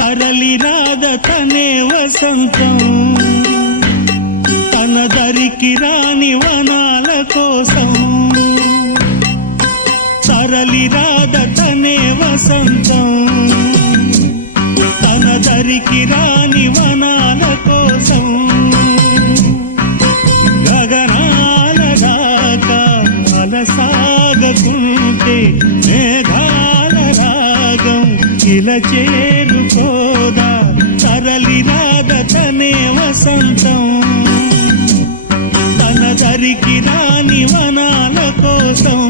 తరలి రాద తనే వసంతం తన దరికి రాని వనాల కోసం తరలి రాద తనే వసంతం తన దరికి రాని వనాల కోసం గగనాల దాకా అలసాగకుంటే మేఘాల రాగం ఇలా చేరుకోదా తరలి రాద తనే వసంతం తన దరికి రాని వనాల కోసం